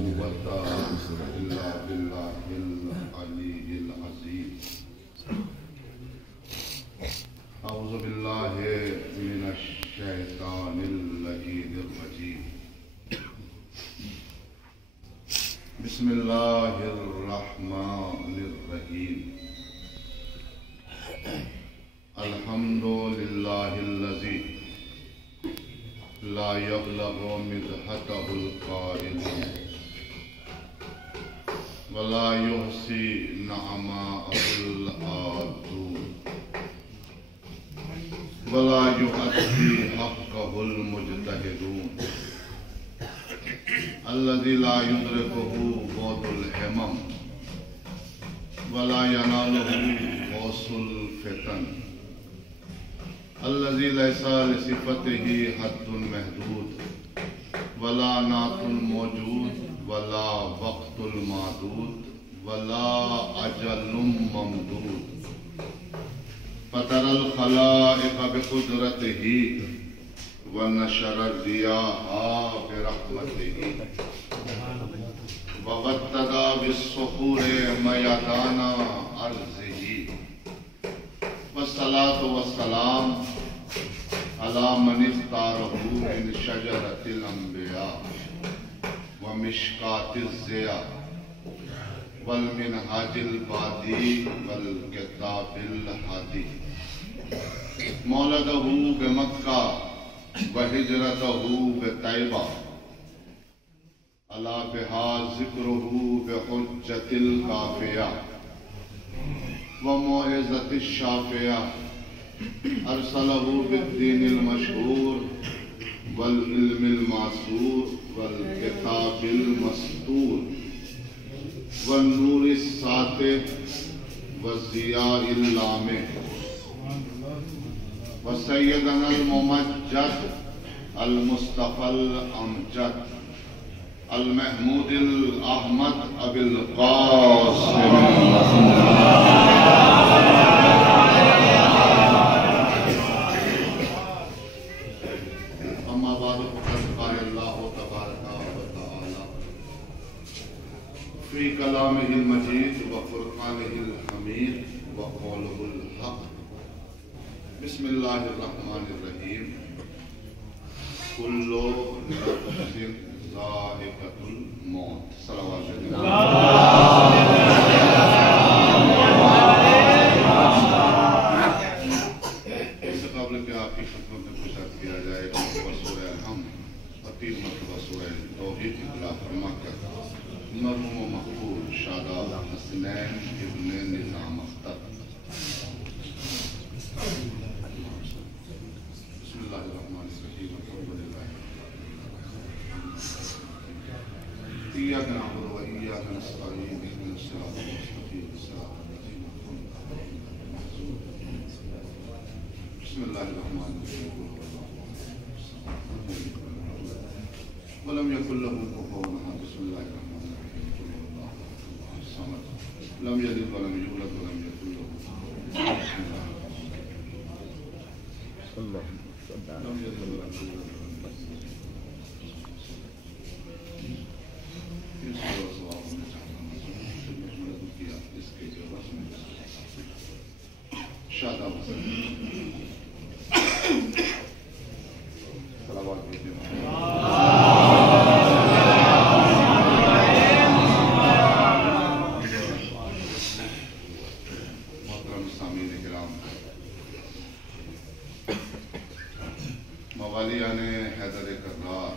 قوة إلا بالله العلي العظيم. أعوذ بالله من الشيطان اللعين الرجيم. بسم الله الرحمن الرحيم. الحمد لله الذي لا يبلغ مدحته القائل ولا يحصي نعماءه العادون ولا يؤدي حقه المجتهدون الذي لا يدركه بعد الهمم ولا يناله غوص الفتن الذي ليس لصفته حد محدود ولا نعت موجود ولا وقت المعدود ولا أجل ممدود فترى الخلائق بقدرته ونشر الرياح برحمته وغطى بالصخور ميدان أرضه والصلاة والسلام على من اختاره من شجرة الأنبياء ومشكاة الضياء والمنهاج البادي والكتاب الهادي مولده بمكة وهجرته بطيبة على بها ذكره بحجة الكافية وموعظة الشافية أرسله بالدين المشهور والعلم المعصور والكتاب المستور والنور الساطع والضياء اللامع وسيدنا الممجد المصطفى الأمجد المحمود الأحمد أبي القاسم أما بعد فقد قال الله تبارك وتعالى في كلامه المجيد وفرقانه الحميد وقوله الحق. بسم الله الرحمن الرحيم. كل نفس ذائقة الموت. صلوات اللہ. اس سے قبل کہ آپ کی خدمت میں کچھ عرض کیا جائے کہ سورہ الحمد اور 3 مرتبہ سورہ توحید کی تلاوت فرما کر مرحوم و مقبول شاداب حسنین ابن نظام اختر. بسم اللہ الرحمن الرحیم. الحمدللہ إياك نعبد وإياك نستعين اهدنا الصراط المستقيم صراط الذين أنعمت عليهم. بسم الله الرحمن الرحيم. ولم يكن له كفوا أحد. بسم الله الرحمن الرحيم. قل هو الله الصمد لم يلد ولم يولد ولم يكن له كفوا أحد. لم يلد ولم يولد. شاداب صلوات محترم سامعین کرام، موالیان حیدر کرار،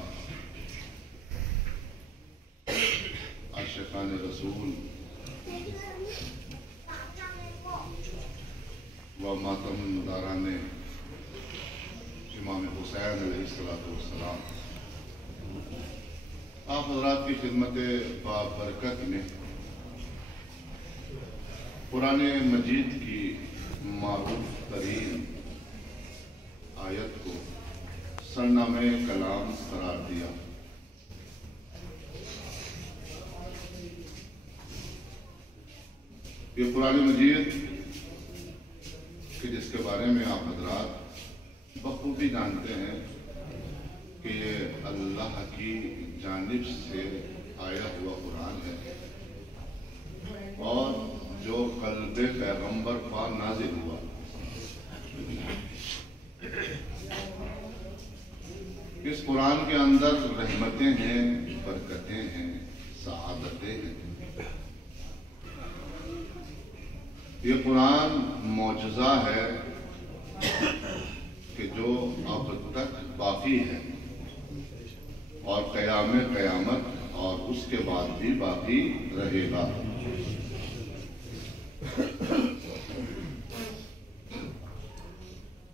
عاشقان رسول و ماتم مداران امام حسین علیہ السلام، آپ حضرات کی خدمت بابرکت میں قرآن مجید کی معروف ترین آیت کو سرنامہ کلام قرار دیا. یہ قرآن مجید کہ جس کے بارے میں آپ حضرات بخوبی جانتے ہیں کہ یہ اللہ کی جانب سے آیا ہوا قرآن ہے اور جو قلب پیغمبر پر نازل ہوا۔ اس قرآن کے اندر رحمتیں ہیں، برکتیں ہیں، سعادتیں ہیں۔ یہ قرآن معجزہ ہے کہ جو اب تک باقی ہے اور قیام قیامت اور اس کے بعد بھی باقی رہے گا۔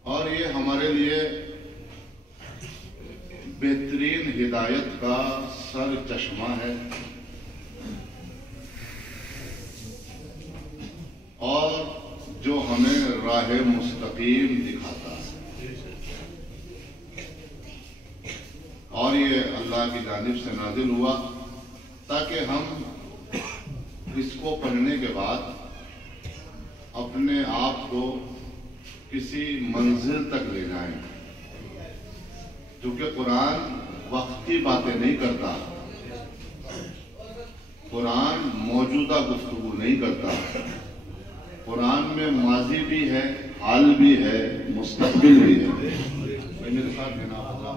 اور یہ ہمارے لیے بہترین ہدایت کا سر چشمہ ہے اور جو ہمیں راہ مستقیم دکھاتا ہے، اور یہ اللہ کی جانب سے نازل ہوا تاکہ ہم اس کو پڑھنے کے بعد اپنے آپ کو کسی منزل تک لے جائیں، کیونکہ قرآن وقت کی باتیں نہیں کرتا، قرآن موجودہ گفتگو نہیں کرتا، قرآن میں ماضی بھی ہے، حال بھی ہے، مستقبل بھی ہے۔ میرے ساتھ دینا ہوگا۔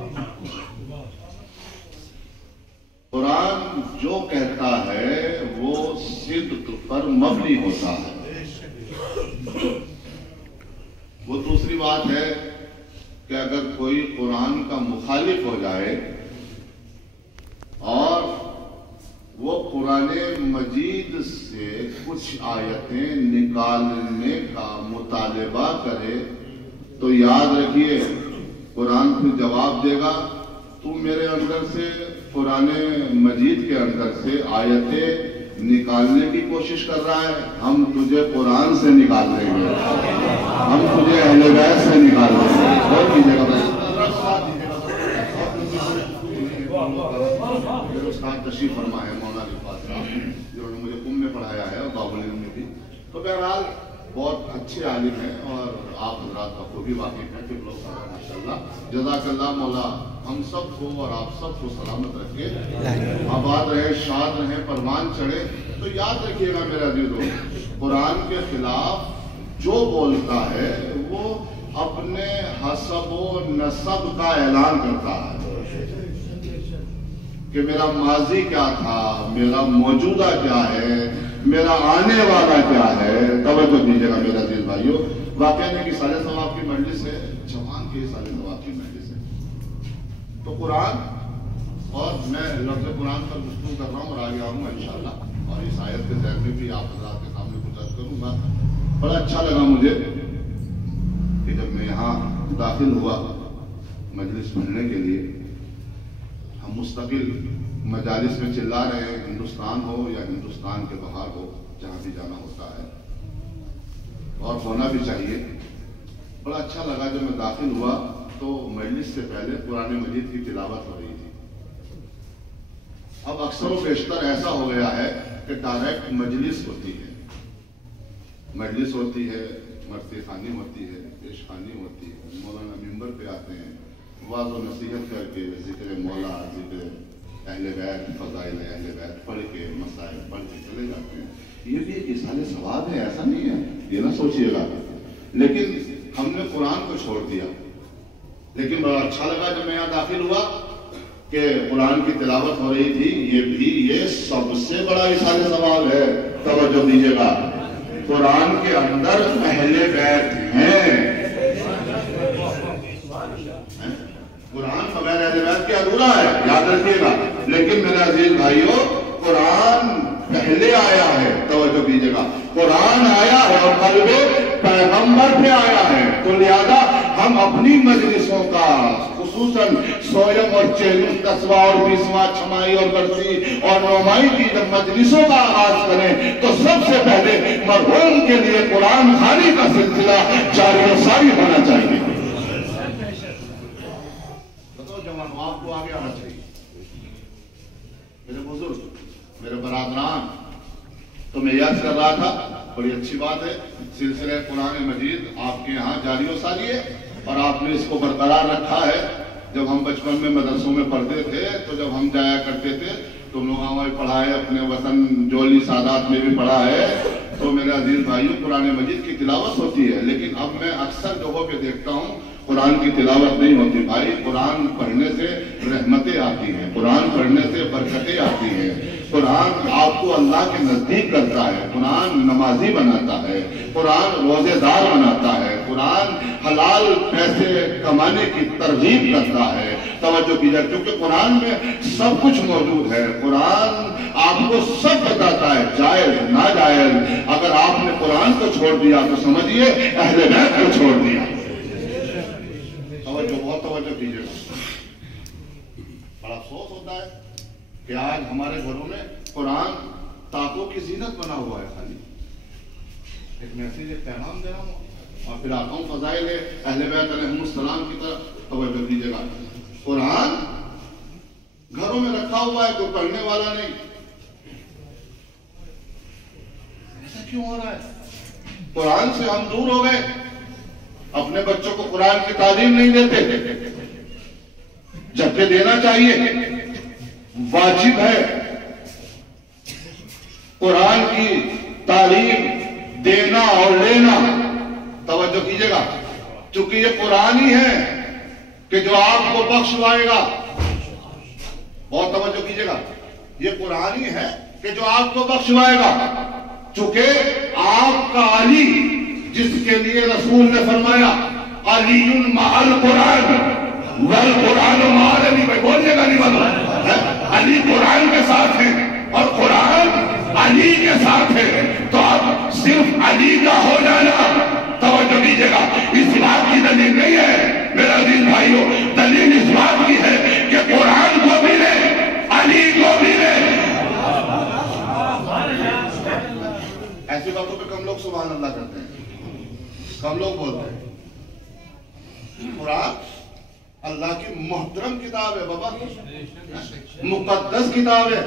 قرآن جو کہتا ہے وہ صدق پر مبنی ہوتا ہے۔ وہ دوسری بات ہے کہ اگر کوئی قرآن کا مخالف ہو جائے اور وہ قرآن مجید سے کچھ آیتیں نکالنے کا مطالبہ کرے تو یاد رکھیے قرآن پھر جواب دے گا، تم میرے اندر سے قرآن مجید کے اندر سے آیتیں نکالنے کی کوشش کر رہا ہے، ہم تجھے قرآن سے نکال دیں گے، ہم تجھے اہل بیت سے نکال دیں گے۔ اور کیجیے گا میرے استاد تشریف فرما ہے مولانا رفعت صاحب، جنہوں نے مجھے قم میں پڑھایا ہے اور باب العلم میں بھی، تو بہرحال بہت اچھے عالم ہیں اور آپ حضرات کا خوبی واقف ہے کہ لوگ ماشاءاللہ۔ جزاک اللہ مولا ہم سب کو اور آپ سب کو سلامت رکھے، آباد رہے، شاد رہے، پروان چڑھے۔ تو یاد رکھیے گا میرے عزیزو، قرآن کے خلاف جو بولتا ہے وہ اپنے حسب و نسب کا اعلان کرتا ہے کہ میرا ماضی کیا تھا، میرا موجودہ کیا ہے، میرا آنے والا کیا ہے۔ توجہ دیجیے گا میرے عزیز بھائیو، واقعہ میں کہ سال ثواب کی مجلس ہے، جوان کے سال ثواب کی مجلس ہے، تو قرآن اور میں لفظ قرآن پر گفتگو کر رہا ہوں اور آگے آؤں گا انشاءاللہ، اور اس آیت کے ذہن میں بھی آپ حضرات کے سامنے کچھ عرض کروں گا۔ بڑا اچھا لگا مجھے کہ جب میں یہاں داخل ہوا مجلس پڑھنے کے لیے، ہم مستقل مجالس میں چلا رہے ہیں، ہندوستان ہو یا ہندوستان کے باہر ہو، جہاں بھی جانا ہوتا ہے اور ہونا بھی چاہیے۔ بڑا اچھا لگا جب میں داخل ہوا تو مجلس سے پہلے قرآن مجید کی تلاوت ہو رہی تھی۔ اب اکثر و بیشتر ایسا ہو گیا ہے کہ ڈائریکٹ مجلس ہوتی ہے، مجلس ہوتی ہے، مرثیہ خوانی ہوتی ہے، پیش خوانی ہوتی ہے، مولانا ممبر پہ آتے ہیں، واضح و نصیحت کر کے ذکر مولا، ذکر اہل بیت، فضائل اہل بیت پڑھ کے، مسائل پڑھ کے چلے جاتے ہیں۔ یہ بھی ایک اصال ثواب ہے، ایسا نہیں ہے، یہ نہ سوچیے گا۔ لیکن ہم نے قرآن کو چھوڑ دیا۔ لیکن بڑا اچھا لگا جب میں یہاں داخل ہوا کہ قرآن کی تلاوت ہو رہی تھی، یہ سب سے بڑا اصال ثواب ہے۔ توجہ دیجیے گا، قرآن کے اندر اہل بیت ہیں، قرآن بغیر اہل بیت کے ادھورا ہے، یاد رکھیے گا۔ لیکن میرے عزیز بھائیوں، قرآن پہلے آیا ہے، توجہ دیجیے گا، قرآن آیا ہے اور قلب پیغمبر پہ آیا ہے، تو لہذا ہم اپنی مجلسوں کا خصوصاً سویم اور چہلم، 10واں اور 20واں، چھمائی اور برسی اور نومائی کی جب مجلسوں کا آغاز کریں تو سب سے پہلے مرحوم کے لیے قرآن خوانی کا سلسلہ جاری و ساری ہونا چاہیے۔ آپ کو آگے آنا چاہیے میرے بزرگ، میرے برادران۔ تو میں یاد کر رہا تھا، بڑی اچھی بات ہے، سلسلہ قرآن مجید آپ کے یہاں جاری و ساری ہے اور آپ نے اس کو برقرار رکھا ہے۔ جب ہم بچپن میں مدرسوں میں پڑھتے تھے تو جب ہم جایا کرتے تھے تم لوگ ہمیں پڑھا ہے، اپنے وطن جولی سادات میں بھی پڑھا ہے، تو میرے عزیز بھائیوں قرآن مجید کی تلاوت ہوتی ہے، لیکن اب میں اکثر جگہوں پہ دیکھتا ہوں قرآن کی تلاوت نہیں ہوتی۔ بھائی قرآن پڑھنے سے رحمتیں آتی ہیں، قرآن پڑھنے سے برکتیں آتی ہیں، قرآن آپ کو اللہ کے نزدیک کرتا ہے، قرآن نمازی بناتا ہے، قرآن روزے دار بناتا ہے، قرآن حلال پیسے کمانے کی ترغیب کرتا ہے۔ توجہ کیجیے، کیونکہ قرآن میں سب کچھ موجود ہے، قرآن آپ کو سب بتاتا ہے، جائز ناجائز۔ اگر آپ نے قرآن کو چھوڑ دیا تو سمجھیے اہل بیت کو چھوڑ دیا۔ توجہ، بہت توجہ کیجیے گا۔ بڑا افسوس ہوتا ہے کہ آج ہمارے گھروں میں قرآن طاقوں کی زینت بنا ہوا ہے، خالی ایک میسیج، ایک پیغام دے رہا ہوں اور پھر آتا ہوں فضائل اہل بیت علیہم السلام کی طرف توجہ کیجیے گا۔ قرآن گھروں میں رکھا ہوا ہے، کوئی پڑھنے والا نہیں، ایسا کیوں ہو رہا ہے؟ قرآن سے ہم دور ہو گئے، اپنے بچوں کو قرآن کی تعلیم نہیں دیتے، جبکہ دینا چاہیے، واجب ہے قرآن کی تعلیم دینا اور لینا۔ توجہ کیجیے گا، چونکہ یہ قرآن ہی ہے کہ جو آپ کو بخشوائے گا۔ بہت توجہ کیجیے گا، یہ قرآن ہی ہے کہ جو آپ کو بخشوائے گا، چونکہ آپ کا علی جس کے لیے رسول نے فرمایا علی مع القرآن والقرآن مع علی، بھائی بولیے گا نہیں بولو، علی قرآن کے ساتھ ہے اور قرآن علی کے ساتھ ہے، تو اب صرف علی کا ہو جانا، توجہ دیجیے گا، اس بات کی دلیل نہیں ہے میرا عزیز بھائیو، دلیل اس بات کی ہے کہ قرآن کو بھی لے، علی کو بھی لے۔ ایسی باتوں پہ کم لوگ سبحان اللہ کرتے ہیں، کم لوگ بولتے ہیں۔ قرآن اللہ کی محترم کتاب ہے بابا، مقدس کتاب ہے،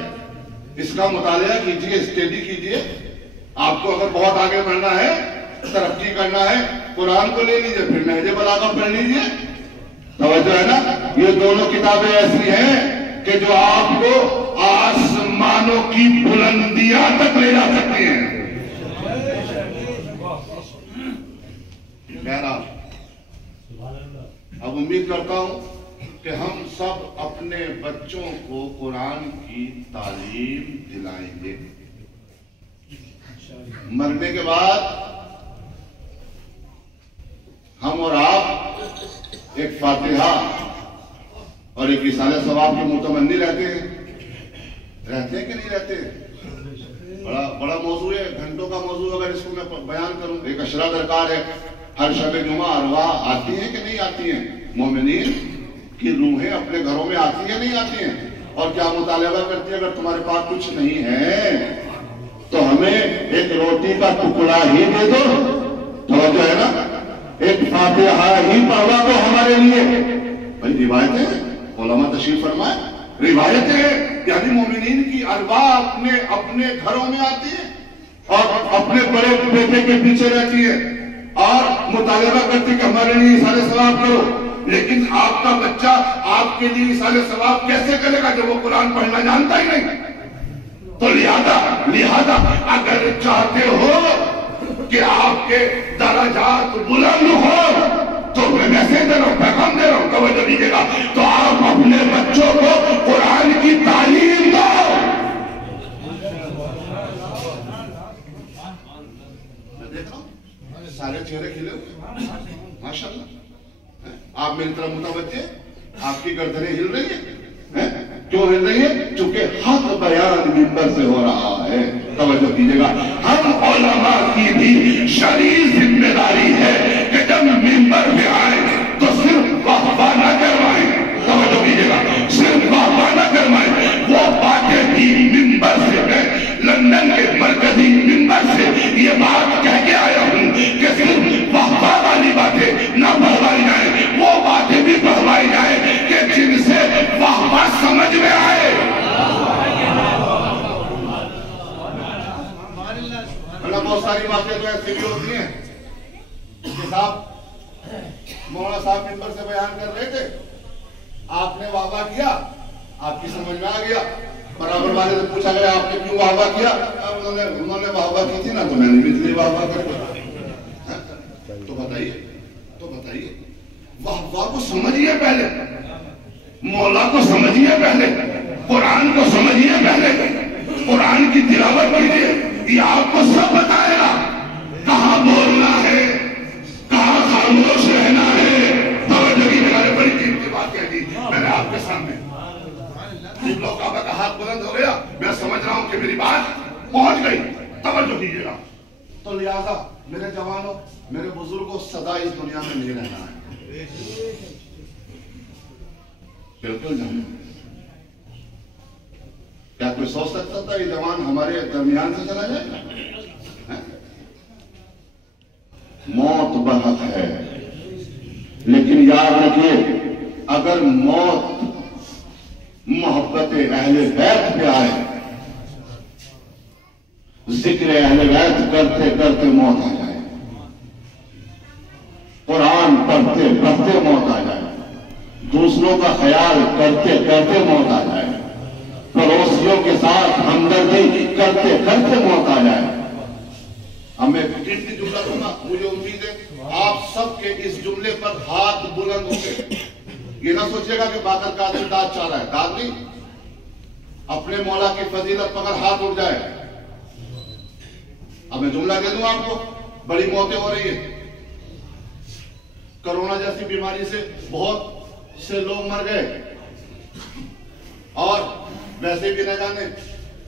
اس کا مطالعہ کیجئے، اسٹڈی کیجئے۔ آپ کو اگر بہت آگے بڑھنا ہے، ترقی کرنا ہے، قرآن کو لے لیجئے، پھر نہج بلاغہ پڑھ لیجئے۔ توجہ ہے نا، یہ دونوں کتابیں ایسی ہیں کہ جو آپ کو آسمانوں کی بلندیاں تک لے جا سکتی ہیں۔ بہرحال اب امید کرتا ہوں کہ ہم سب اپنے بچوں کو قرآن کی تعلیم دلائیں گے۔ مرنے کے بعد ہم اور آپ ایک فاتحہ اور ایک اصالہ ثواب کے متمنی رہتے ہیں کہ نہیں رہتے؟ بڑا موضوع ہے، گھنٹوں کا موضوع، اگر اس کو میں بیان کروں۔ ایک اشرہ درکار ہے، ہر شب جمعہ ارواح آتی ہیں کہ نہیں آتی ہیں؟ مومنین کی روحیں اپنے گھروں میں آتی ہیں نہیں آتی ہیں؟ اور کیا مطالبہ کرتی ہیں؟ اگر تمہارے پاس کچھ نہیں ہے تو ہمیں ایک روٹی کا ٹکڑا ہی دے دو، توجہ ہے نا، ایک فاتحہ ہی پڑھوا دو ہمارے لیے۔ بھائی روایتیں علماء تشریف فرمائے، روایتیں یعنی مومنین کی ارواح اپنے گھروں میں آتی ہے اور اپنے بڑے بیٹے کے پیچھے رہتی ہے اور مطالبہ کرتی کہ ہمارے لیے اصالہ ثواب کرو، لیکن آپ کا بچہ آپ کے لیے اصالہ ثواب کیسے کرے گا جب وہ قرآن پڑھنا جانتا ہی نہیں؟ تو لہذا اگر چاہتے ہو کہ آپ کے درجات بلند ہو تو میں میسیج دے رہا ہوں، پیغام دے رہا ہوں، توجہ دیجیے گا، تو آپ اپنے بچوں کو قرآن کی تعلیم دو۔ میں دیکھ رہا ہوں سارے چہرے کھلے ہوئے ماشاءاللہ، آپ میری طرف متوجہ، آپ کی گردنیں ہل رہی ہیں، کیوں ہل رہی ہے؟ چونکہ حق بیان منبر سے ہو رہا ہے، توجہ کیجیے گا۔ ہم علماء کی بھی شرعی ذمہ داری ہے کہ جب منبر پہ آئے تو صرف واہ نہ کروائیں، توجہ کیجیے گا، صرف واہ نہ کروائیں، وہ باتیں بھی منبر سے، میں لندن کے مرکزی منبر سے یہ بات کہہ کے آیا ہوں کہ صرف واہ والی باتیں نہ پڑھوائی جائیں، وہ باتیں بھی پڑھوائی جائیں کہ جن سے واہ سمجھ میں آئے۔ بہت ساری باتیں تو ایسی بھی ہوتی ہیں کہ صاحب مولانا صاحب منبر سے بیان کر رہے تھے، آپ نے واہ کیا، آپ کی سمجھ میں آ گیا، برابر والے سے پوچھا گیا آپ نے کیوں واہ واہ کیا؟ انہوں نے واہ واہ کی تھی نا تو میں نے بھی اس لیے واہ واہ کر. تو بتائیے واہ واہ کو سمجھیے پہلے, مولا کو سمجھیے پہلے, قرآن کو سمجھیے پہلے, قرآن کی تلاوت کیجیے. یہ آپ کو سب بتائے گا کہاں بولنا ہے, کہاں خاموش رہنا ہے. توجہ کی میرے بڑی قیمتی بات کہہ دی میں نے آپ کے سامنے. لوگ کعبہ کا ہاتھ بلند ہو گیا, میں سمجھ رہا ہوں کہ میری بات پہنچ گئی. توجہ کیجیے گا. تو لہذا میرے جوانوں, میرے بزرگوں, سدا اس دنیا میں نہیں رہنا ہے. بالکل نہیں. کیا کوئی سوچ سکتا تھا یہ جوان ہمارے درمیان سے چلا جائے؟ موت برحق ہے, لیکن یاد رکھیے اگر موت محبت اہل بیت پہ آئے, ذکر اہل بیت کرتے کرتے موت آ جائے, قرآن پڑھتے پڑھتے موت آ جائے, دوسروں کا خیال کرتے کرتے موت آ جائے, پڑوسیوں کے ساتھ ہمدردی کرتے کرتے موت آ جائے. اب میں قیمتی جملہ سنا, مجھے امید ہے آپ سب کے اس جملے پر ہاتھ بلند ہوتے. یہ نہ سوچے گا کہ باقر کا آدمی داد چاہ رہا ہے, داد نہیں. اپنے مولا کی فضیلت پکڑ ہاتھ اٹھ جائے. اب میں جملہ دے دوں آپ کو, بڑی موتیں ہو رہی ہیں. کرونا جیسی بیماری سے بہت سے لوگ مر گئے, اور ویسے بھی نہ جانے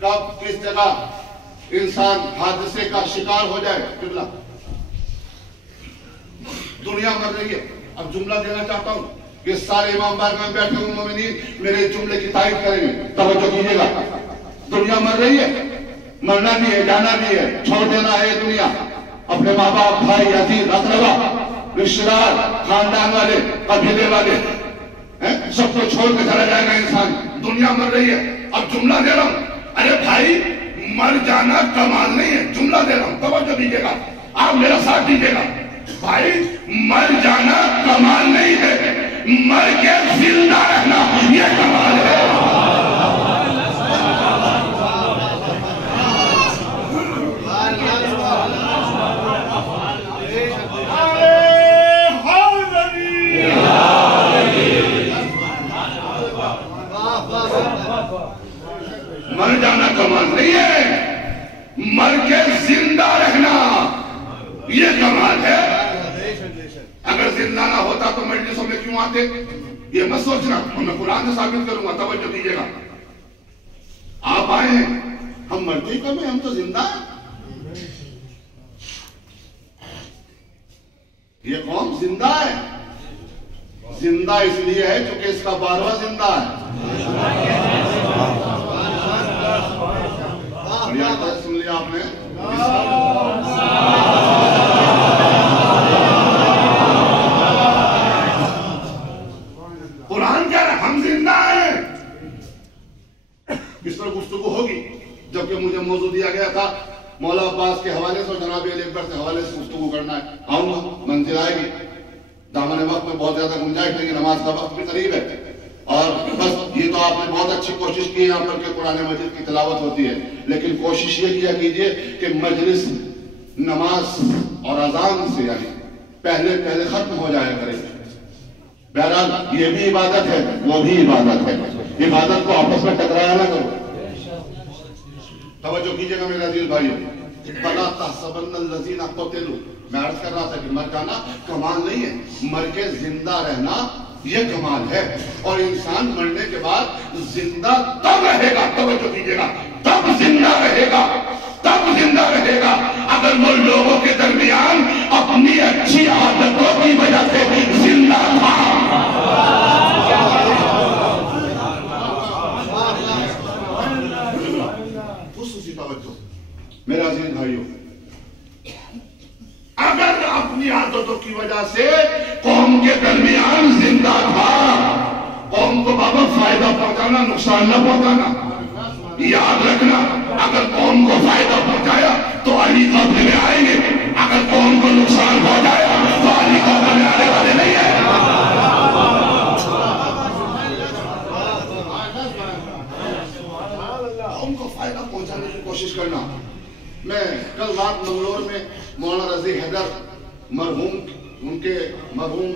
کب کس جگہ انسان حادثے کا شکار ہو جائے. قبلہ دنیا مر رہی ہے. اب جملہ دینا چاہتا ہوں کہ سارے امام بارگاہ میں بیٹھے ہوئے مومنین میرے جملے کی تائید کریں گے. توجہ کیجیے گا. دنیا مر رہی ہے, مرنا بھی ہے, جانا بھی ہے, چھوڑ دینا ہے دنیا. اپنے ماں باپ, بھائی, عزیز, اقربا, رشتہ دار, خاندان والے, قبیلے والے, سب کو چھوڑ کے چلا جائے گا انسان. دنیا مر رہی ہے. اب جملہ دے رہا ہوں, ارے بھائی مر جانا کمال نہیں ہے. جملہ دے رہا ہوں, توجہ دیجیے گا, آپ میرا ساتھ دیجیے گا. بھائی مر جانا کمال نہیں ہے, مر کے زندہ رہنا یہ کمال ہے. مر جانا کمال نہیں ہے, مر کے زندہ رہنا یہ کمال ہے. اگر زندہ نہ ہوتا تو مجلسوں میں کیوں آتے, یہ مت سوچنا. میں قرآن سے ثابت کروں گا, توجہ دیجیے گا. آپ آئے ہیں, ہم مرتے ہی کم ہیں, ہم تو زندہ ہیں. یہ قوم زندہ ہے. زندہ اس لیے ہے کیونکہ اس کا 12واں زندہ ہے. سن لیا آپ نے. قرآن کہہ رہا ہے ہم زندہ ہیں. اس پر گفتگو ہوگی, جبکہ مجھے موضوع دیا گیا تھا مولا عباس کے حوالے سے اور جناب علی اکبر کے حوالے سے گفتگو کرنا ہے. آؤں گا, منزل آئے گی. دامن وقت میں بہت زیادہ گنجائش نہیں, نماز کا وقت بھی قریب ہے. اور بس یہ تو آپ نے بہت اچھی کوشش کی یہاں پر کہ قرآن مجید کی تلاوت ہوتی ہے, لیکن کوشش یہ کیا کیجئے کہ مجلس نماز اور اذان سے یعنی پہلے ختم ہو جایا کرے. بہرحال یہ بھی عبادت ہے, وہ بھی عبادت ہے. عبادت کو آپس میں ٹکرایا نہ کرو. توجہ کیجئے گا میرے عزیز بھائیوں. فَلَا تَحْسَبَنَّ الَّذِينَ قُتِلُوا, میں عرض کر رہا تھا کہ مر جانا کمال نہیں ہے, مر کے زندہ رہنا یہ کمال ہے. اور انسان مرنے کے بعد زندہ تب رہے گا, توجہ کیجیے گا, تب زندہ رہے گا, تب زندہ رہے گا اگر وہ لوگوں کے درمیان اپنی اچھی عادتوں کی وجہ سے زندہ تھا. خصوصی توجہ میرا عزیز بھائیوں, اگر اپنی عادتوں کی وجہ سے قوم کے درمیان زندہ تھا, قوم کو بابا فائدہ پہنچانا, نقصان نہ پہنچانا. یاد رکھنا, اگر قوم کو فائدہ پہنچایا تو علی قبر میں آئیں گے, اگر قوم کو نقصان پہنچایا تو علی قبر میں آنے والے نہیں ہیں.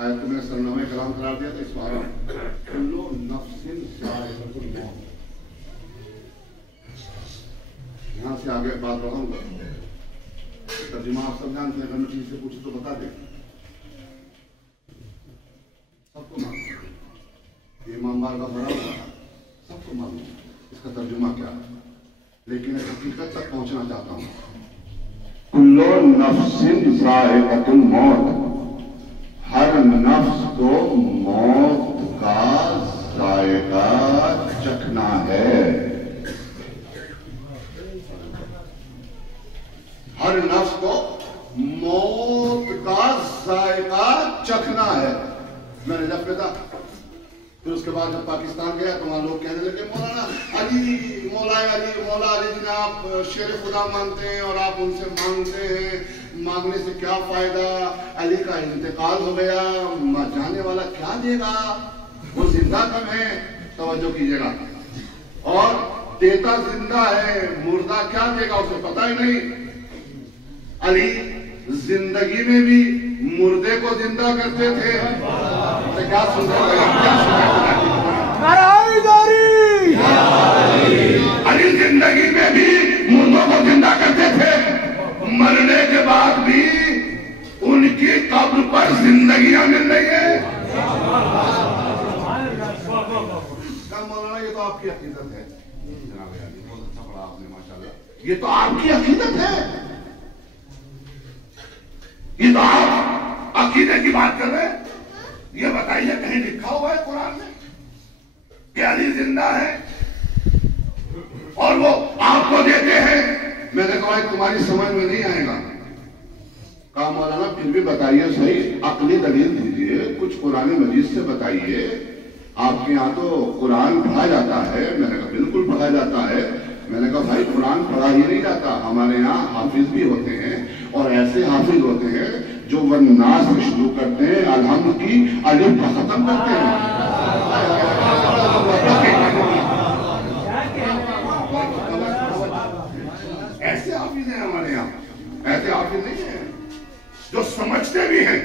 آیت کو میں نے سرنامہ کلام قرار دیا تھا اس بارہ کلو نفس ذائقۃ الموت. یہاں سے آگے بات بڑھاؤں گا. ترجمہ آپ سب جانتے ہیں, اگر میں کسی سے پوچھوں تو بتا دیں. سب کو معلوم ہے یہ امام بار کا بڑا ہوا ہے, سب کو معلوم ہے اس کا ترجمہ کیا ہے, لیکن حقیقت تک پہنچنا چاہتا ہوں. کلو نفس ذائقۃ الموت, ہر نفس کو موت کا ذائقہ چکھنا ہے. ہر نفس کو موت کا ذائقہ چکھنا ہے. میں نے جب کہا, پھر اس کے بعد جب پاکستان گیا تو وہاں لوگ کہنے لگے مولانا علی, مولا علی جی آپ شیر خدا مانتے ہیں اور آپ ان سے مانگتے ہیں, مانگنے سے کیا فائدہ, علی کا انتقال ہو گیا, جانے والا کیا دے گا, وہ زندہ کم ہے, توجہ کیجیے گا, اور دیتا زندہ ہے, مردہ کیا دے گا اسے پتہ ہی نہیں. علی زندگی میں بھی مردے کو زندہ کرتے تھے. کیا سنتے ہیں, علی زندگی میں بھی مردوں کو زندہ کرتے تھے, مرنے کے بعد بھی ان کی قبر پر زندگیاں مل رہی ہیں. مولانا یہ تو آپ کی عقیدت ہے. جناب علی بہت اچھا پڑھا آپ نے ماشاءاللہ. یہ تو آپ کی عقیدت ہے, یہ تو آپ عقیدے کی بات کر رہے ہیں. یہ بتائیے کہیں لکھا ہوا ہے قرآن میں کہ علی زندہ ہے اور وہ آپ کو دیتے ہیں؟ میں نے کہا تمہاری سمجھ میں نہیں آئے گا. کہا مولانا پھر بھی بتائیے صحیح, عقلی دلیل دیجیے, کچھ قرآن مجید سے بتائیے. آپ کے یہاں تو قرآن پڑھا جاتا ہے. میں نے کہا بالکل پڑھا جاتا ہے. میں نے کہا بھائی قرآن پڑھا ہی نہیں جاتا, ہمارے یہاں حافظ بھی ہوتے ہیں, اور ایسے حافظ ہوتے ہیں جو والناس سے شروع کرتے ہیں, الحمد کی الف کا ختم کرتے ہیں. ایسے حافظ ہیں ہمارے یہاں, ایسے حافظ نہیں ہیں جو سمجھتے بھی ہیں,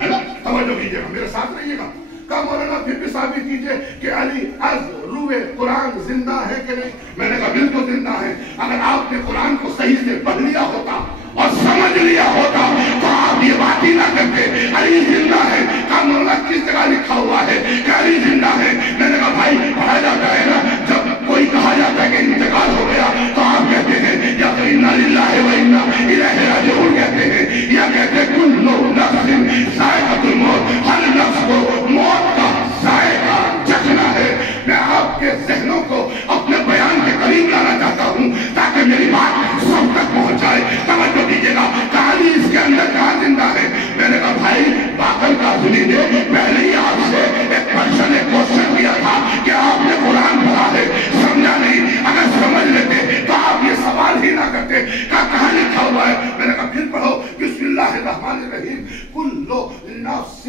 ہے نا. توجہ کیجیے گا, میرے ساتھ رہیے گا. کہا مولانا پھر بھی ثابت کیجیے کہ علی از روح قرآن زندہ ہے کہ نہیں. میں نے کہا بالکل زندہ ہے. اگر آپ نے قرآن کو صحیح سے پڑھ لیا ہوتا اور سمجھ لیا ہوتا تو آپ یہ بات ہی نہ کرتے علی زندہ ہے. کہا مولانا کس جگہ لکھا ہوا ہے کہ علی زندہ ہے؟ میں نے کہا بھائی پڑھا جاتا ہے نا, جب کوئی کہا جاتا ہے کہ انتقال ہو گیا تو آپ کہتے ہیں یا تو انا للہ و انا الیہ راجعون کہتے ہیں, یا کہتے ہیں کل نفس ذائقۃ الموت, ہر نفس کو موت کا ذائقہ چکھنا ہے. میں آپ کے ذہنوں کو اپنے بیان کے قریب لانا چاہتا ہوں تاکہ میری بات سب تک پہنچ جائے. توجہ کیجیے گا, کہانی اس کے اندر کہاں زندہ ہے. میں نے کہا بھائی باقر کاظمی نے پہلے ہی آپ سے ایک پرسن نے کوشچن کیا تھا کہ آپ نے قرآن پڑھا ہے, سمجھا نہیں. اگر سمجھ لیتے تو آپ یہ سوال ہی نہ کرتے. کہاں لکھا ہوا ہے؟ میں نے کہا پھر پڑھو, بسم اللہ الرحمن الرحیم, کل نفس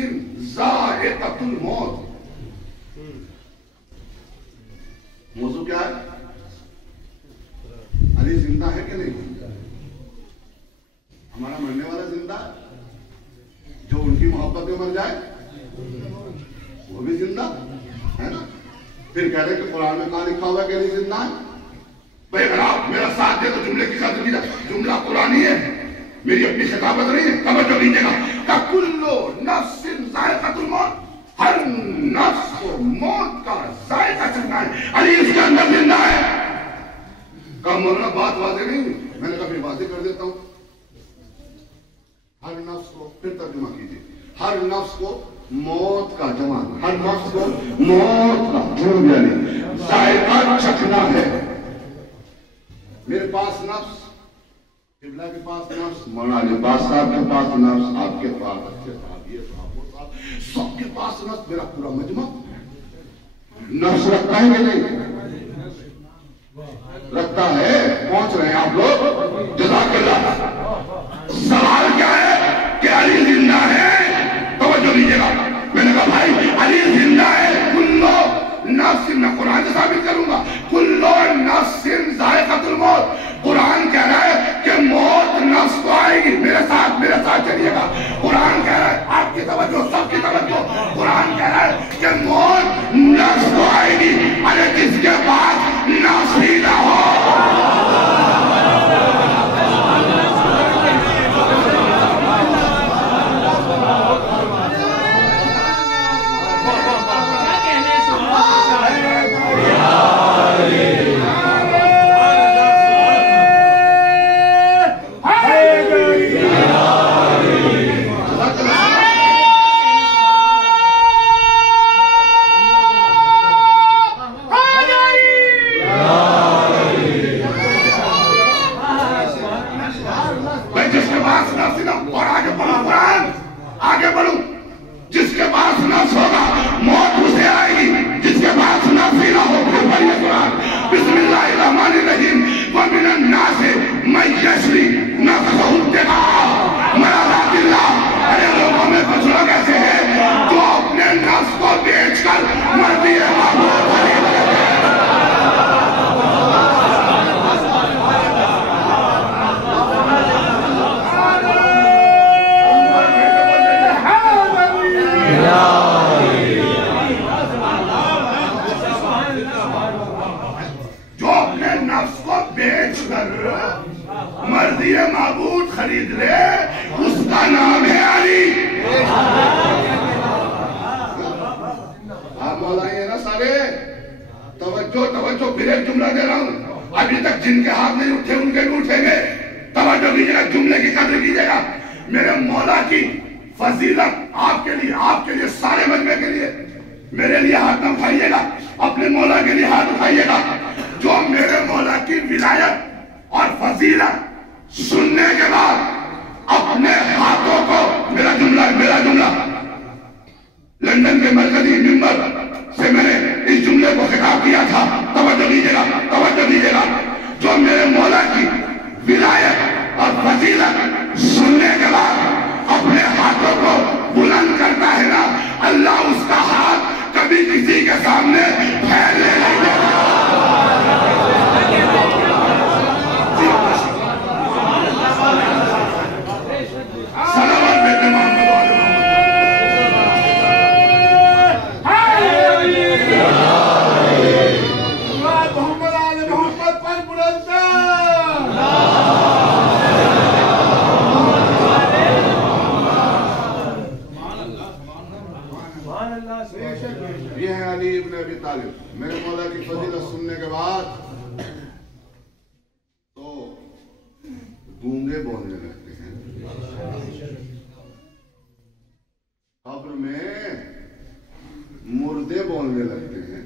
ذائقۃ الموت. موضوع کیا ہے؟ علی زندہ ہے کہ نہیں؟ ہمارا مرنے والا زندہ ہے, جو ان کی محبت میں مر جائے وہ بھی زندہ ہے نا. پھر کہہ رہے کہ قرآن میں کہاں لکھا ہوا ہے کہ علی زندہ ہے؟ بھائی اگر آپ میرا ساتھ دے تو جملے کی قدر کیجیے. جملہ قرآنی ہے, میری اپنی خطابت نہیں ہے. توجہ کیجیے گا, کہ کل نفس ذائقۃ الموت, ہر نفس کو موت کا ذائقہ چکھنا ہے. علی اس کے اندر زندہ ہے. کہا مولانا بات واضح نہیں. میں نے کہا پھر واضح کر دیتا ہوں. ہر نفس کو, پھر ترجمہ کیجیے, ہر نفس کو موت کا جمع, ہر نفس کو موت کا یعنی ذائقہ چکھنا ہے. میرے پاس نفس, قبلہ کے پاس نفس, مولانا عباس صاحب کے پاس نفس, آپ کے پاس اچھے صاحب, یہ صاحب, وہ صاحب, سب کے پاس نفس. میرا پورا مجمع نفس رکھتا ہے کہ نہیں رکھتا ہے؟ پہنچ رہے ہیں آپ لوگ, جزاک اللہ. سوال کیا ہے کہ علی زندہ ہے. توجہ دیجیے گا. میں نے کہا بھائی علی زندہ ہے. کلو نفس, میں قرآن سے ثابت کروں گا, کلو نفس ذائقۃ الموت. قرآن کہہ رہا ہے کہ موت نفس کو آئے گی. میرے ساتھ چلیے گا. قرآن کہہ رہا ہے, آپ کی توجہ مرضی معبود خرید لے اس کا نام ہے علی. آپ مولا یہ نا سارے توجہ پھر ایک جملہ دے رہا ہوں. ابھی تک جن کے ہاتھ نہیں اٹھے ان کے بھی اٹھیں گے. توجہ کیجیے گا, جملے کی قدر کیجیے گا. میرے مولا کی فضیلت آپ کے لیے سارے مجمع کے لیے, میرے لیے ہاتھ نہ اٹھائیے گا, اپنے مولا کے لیے ہاتھ اٹھائیے گا. جو میرے مولا کی ولایت اور فضیلت سننے کے بعد اپنے ہاتھوں کو, میرا جملہ لندن کے مرکزی ممبر سے میں نے اس جملے کو خطاب کیا تھا. توجہ دیجیے گا. جو میرے مولا کی ولایت اور فضیلت سننے کے بعد اپنے ہاتھوں کو بلند کرتا ہے نا, اللہ اس کا ہاتھ کبھی کسی کے سامنے پھیلنے نہیں دیتا. سلامت بیٹے محمد یہ ہے علی ابن ابی طالب. میرے مولا کی فضیلت سننے کے بعد تو گونگے بولنے لگتے ہیں, قبر میں مردے بولنے لگتے ہیں.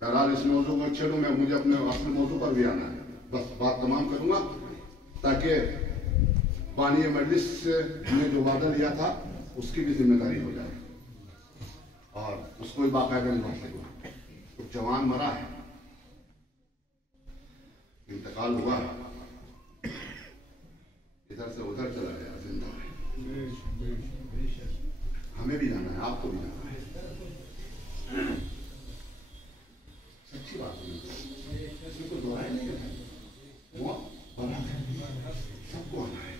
بہرحال اس موضوع کو چھوڑوں, میں مجھے اپنے اصل موضوع پر بھی آنا ہے. بس بات تمام کروں گا تاکہ بانی مجلس نے جو وعدہ لیا تھا اس کی بھی ذمہ داری ہو جائے اور اس کو بھی باقاعدہ نبھا سکوں. ایک جوان مرا ہے, انتقال ہوا ہے, ادھر سے ادھر چلا گیا, زندہ ہے. ہمیں بھی جانا ہے, آپ کو بھی جانا ہے. سچی بات ہے, اس میں کوئی دعائیں نہیں ہے. موت بنا ہے, سب کو آنا ہے,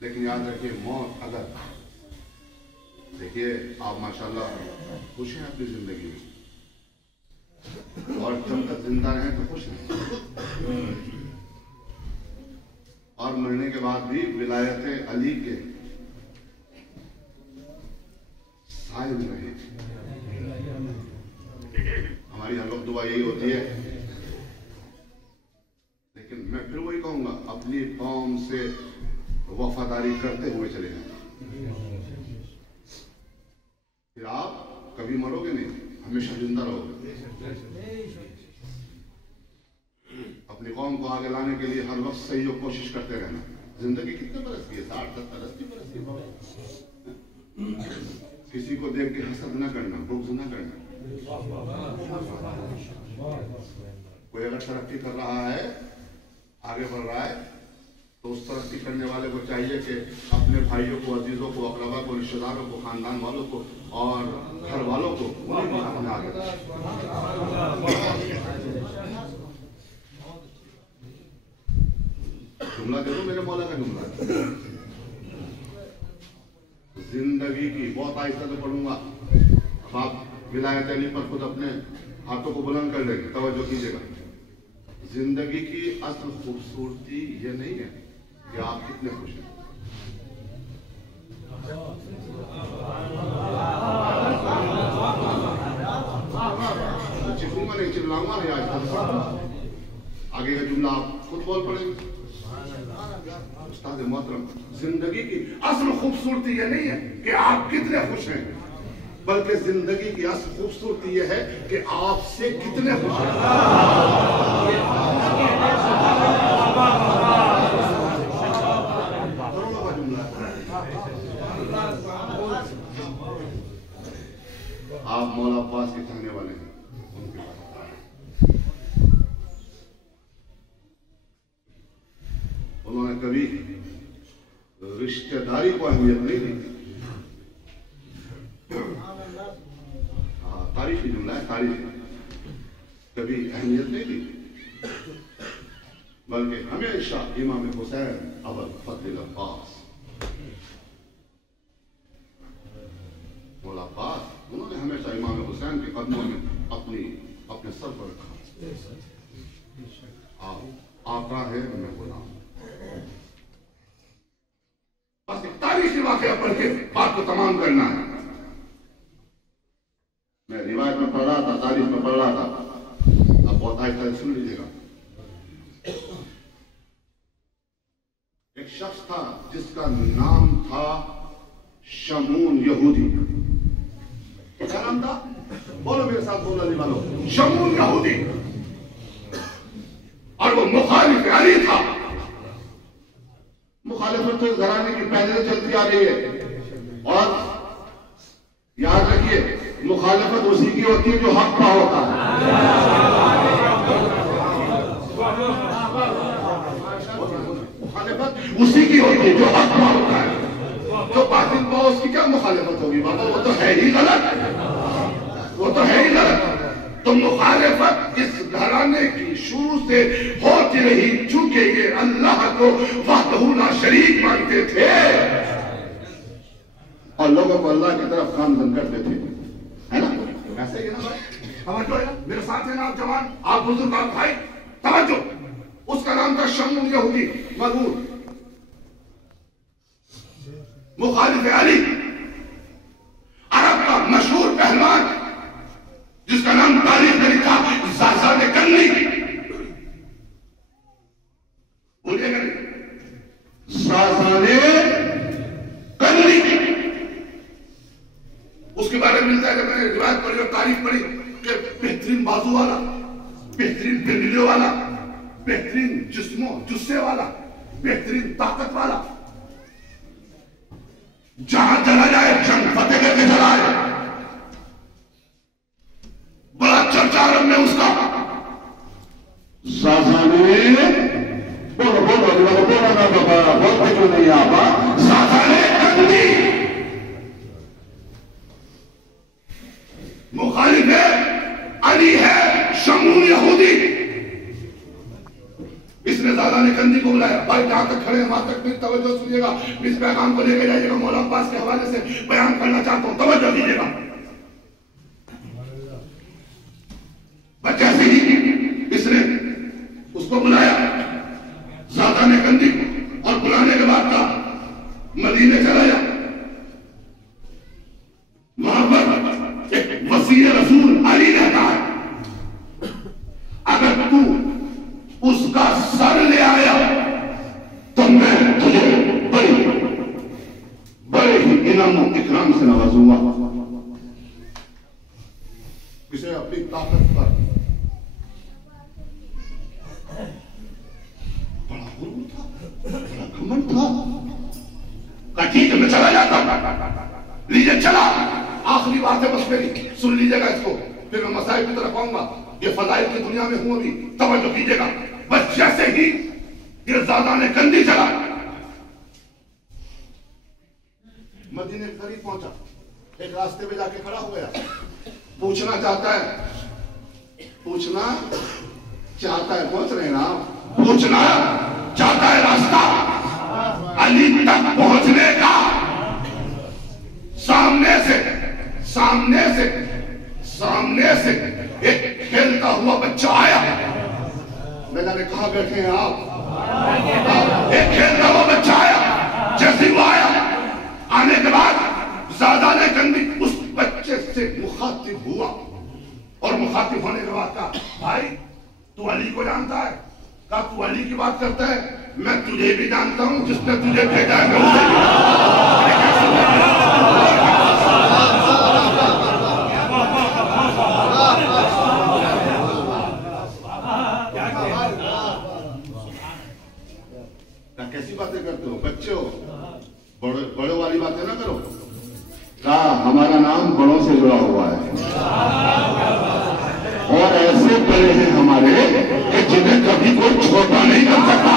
لیکن یاد رکھیے موت اگر, دیکھیے آپ ماشاءاللہ خوش ہیں اپنی زندگی میں, اور جب تک زندہ رہیں تو خوش ہیں, اور مرنے کے بعد بھی ولایت علی کے سائے میں رہیں. ہماری ہر وقت دعا یہی ہوتی ہے, لیکن میں پھر وہی کہوں گا, اپنی قوم سے وفاداری کرتے ہوئے چلے جائیں. پھر آپ کبھی مرو گے نہیں, ہمیشہ زندہ رہو گے. اپنی قوم کو آگے لانے کے لیے ہر وقت صحیح و کوشش کرتے رہنا. زندگی کتنے برس کی ہے, 60-70 برس کی. کسی کو دیکھ کے حسد نہ کرنا, بغض نہ کرنا. کوئی اگر ترقی کر رہا ہے, آگے بڑھ رہا ہے, تو اس ترقی کرنے والے کو چاہیے کہ اپنے بھائیوں کو, عزیزوں کو, اقربا کو, رشتہ داروں کو, خاندان والوں کو اور گھر والوں کو اپنے آگے. جملہ دے دو, میرے مولا کا جملہ. زندگی کی, بہت آہستہ سے پڑھوں گا, آپ ولایت علی پر خود اپنے ہاتھوں کو بلند کر لیں گے. توجہ کیجیے گا. زندگی کی اصل خوبصورتی یہ نہیں ہے کہ آپ کتنے خوش ہیں. چکوں گا نہیں, چلاؤں گا نہیں. آگے کا جملہ آپ خود بول پڑیں گے. استاد محترم, زندگی کی اصل خوبصورتی یہ نہیں ہے کہ آپ کتنے خوش ہیں, بلکہ زندگی کی اصل خوبصورتی یہ ہے کہ آپ سے کتنے خوش ہیں. آپ مولا عباس کے چاہنے والے ہیں, انہوں نے کبھی رشتہ داری کو اہمیت نہیں دی. تاریخی جملہ ہے, تاریخ کبھی اہمیت نہیں دی, بلکہ ہمیشہ امام حسین ابو الفضل عباس, مولا عباس, انہوں نے ہمیشہ امام حسین کے قدموں میں اپنے سر پر رکھا. آقا ہے میں غلام. بس ایک تاریخی واقعہ پڑھ کے بات کو تمام کرنا ہے. میں روایت میں پڑھ رہا تھا, تاریخ میں پڑھ رہا تھا, اب بہت آہستہ سن لیجیے گا. ایک شخص تھا جس کا نام تھا شمون یہودی. کیا نام تھا؟ بولو میرے ساتھ, بولو نہیں والو. شمون یہودی. اور وہ مخالف علی تھا. مخالفت تو گھرانے کی پہلے سے چلتی آ رہی ہے, اور یاد رکھیے مخالفت اسی کی ہوتی ہے جو حق پہ ہوتا ہے. مخالفت اسی کی ہوتی ہے جو حق پہ ہوتا ہے. جو باطل پہ اس کی کیا مخالفت ہوگی بابا؟ وہ تو ہے ہی غلط, وہ تو ہے ہی غلط. تو مخالفت اس گھرانے کی شروع سے ہوتی رہی, چونکہ یہ اللہ کو وحدہ لا شریک مانتے تھے اور لوگوں کو اللہ کی طرف گامزن کرتے تھے, ہے نا؟ ایسے ہی نا بھائی, توجہ ہے میرے ساتھ ہیں نا آپ جوان, آپ بزرگ, آپ بھائی, توجہ. اس کا نام تھا شمون یہودی مغرور, مخالف علی, عرب کا مشہور پہلوان جس کا نام تاریخ میں لکھا زازان کنی. بولیے گا نہیں, زازان کنی. اس کے بارے میں ملتا ہے کہ میں نے روایت پڑھی اور تاریخ پڑھی کہ بہترین بازو والا, بہترین پنڈلیوں والا, بہترین جسموں جسے والا, بہترین طاقت والا, جہاں چلا جائے جنگ فتح کر کے چلا جائے. بڑا چرچا عرب میں اس کا. زازانے بولو بولو بولو بولو نا بابا, بولتے کیوں نہیں آبا؟ زازانے کندی مخالف ہے, علی ہے شمون یہودی. اس نے زازانے کندی کو بلایا. بھائی جہاں تک کھڑے ہیں وہاں تک پھر توجہ سنیے گا, اس پیغام کو لے کے جائیے گا. مولا عباس کے حوالے سے بیان کرنا چاہتا ہوں, توجہ دیجیے گا. جیسے ہی اس نے اس کو بلایا زازانے کندی کو, اور بلانے کے بعد کہا مدینے چلا جا, وہاں پر ایک وسیع رسول علی رہتا ہے. اگر تو اس کا سر لے آیا تو میں تجھے بڑے ہی انعام و اکرام سے نوازوں گا. اسے اپنی طاقت پر بڑا غرور تھا, بڑا گھمنڈ تھا. ٹھیک ہے میں چلا جاتا ہوں, لیجیے چلا. آخری بات ہے بس میری, سن لیجیے گا اس کو, پھر میں مسائل کی طرف آؤں گا. یہ فضائل کی دنیا میں ہوں ابھی, توجہ کیجیے گا. بس جیسے ہی یہ زازانے کندی چلا, مدینے کے قریب پہنچا, ایک راستے پہ جا کے کھڑا ہو گیا. پوچھنا چاہتا ہے, پوچھنا چاہتا ہے, پہنچ رہے نا, پوچھنا چاہتا ہے راستہ علی تک پہنچنے کا. سامنے سے ایک کھیلتا ہوا بچہ آیا. میں نے کہا بیٹھے ہیں آپ, ایک کھیلتا ہوا بچہ آیا. جیسے وہ آیا, آنے کے بعد زازانے کندی اس بچے سے مخاطب ہوا, اور مخاطب ہونے کے بعد کہا بھائی تو علی کو جانتا ہے؟ کہا تو علی کی بات کرتا ہے, میں تجھے بھی جانتا ہوں, جس نے تجھے بھیجا ہے میں اسے کیسی باتیں کرتے ہو بچے ہو, بڑوں والی باتیں نہ کرو. کہا ہمارا نام بڑوں سے جڑا ہوا ہے, اور ایسے بڑے ہیں ہمارے کہ جنہیں کبھی کوئی چھوٹا نہیں کر سکتا.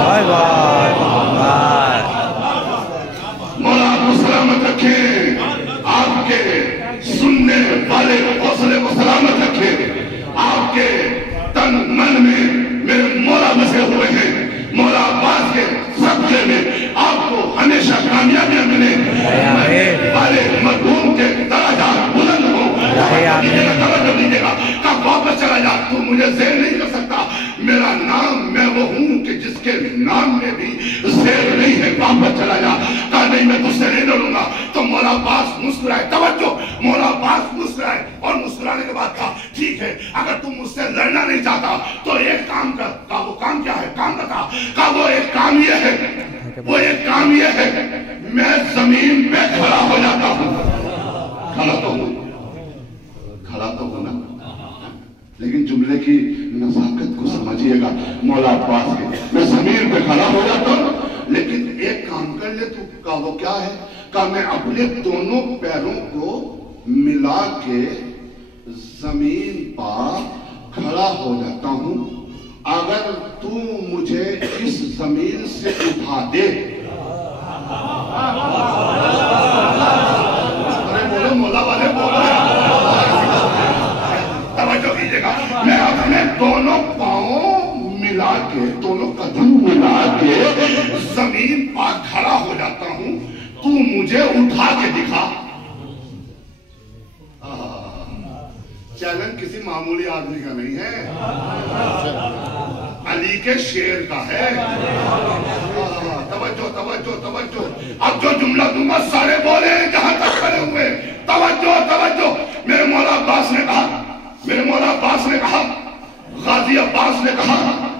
Bye bye. مجھے زیر نہیں کر سکتا. میرا نام میں وہ ہوں کہ جس کے نام میں بھی زیر نہیں ہے. واپس چلا جا. کہا نہیں میں تجھ سے نہیں لڑوں گا. تو مولا عباس مسکرائے. توجہ, مولا عباس مسکرائے اور مسکرانے کے بعد کہا ٹھیک ہے اگر تم مجھ سے لڑنا نہیں چاہتا تو ایک کام کر. کہا وہ کام کیا ہے؟ کام بتا. کہا وہ ایک کام یہ ہے, وہ ایک کام یہ ہے, میں زمین پہ کھڑا ہو جاتا ہوں. کھڑا تو ہوں, کھڑا تو ہوں نا, لیکن جملے کی نزاکت کو سمجھیے گا. مولا عباس کے میں زمین پہ کھڑا ہو جاتا ہوں لیکن ایک کام کر لے تو. کہا وہ کیا ہے؟ کہا میں اپنے دونوں پیروں کو ملا کے زمین پر کھڑا ہو جاتا ہوں. اگر تو مجھے اس زمین سے اٹھا دے. ارے بولو مولا والے بولو, توجہ کیجیے گا. میں اپنے دونوں پاؤں ملا کے, دونوں قدم ملا کے زمین پر کھڑا ہو جاتا ہوں. تو مجھے اٹھا کے دکھا. چیلنج کسی معمولی آدمی کا نہیں ہے, علی کے شیر کا ہے. توجہ توجہ توجہ. اب جو جملہ دوں گا سارے بولے جہاں تک کھڑے ہوئے. توجہ توجہ. میرے مولا عباس نے کہا, میرے مولا عباس نے کہا, غازی عباس نے کہا,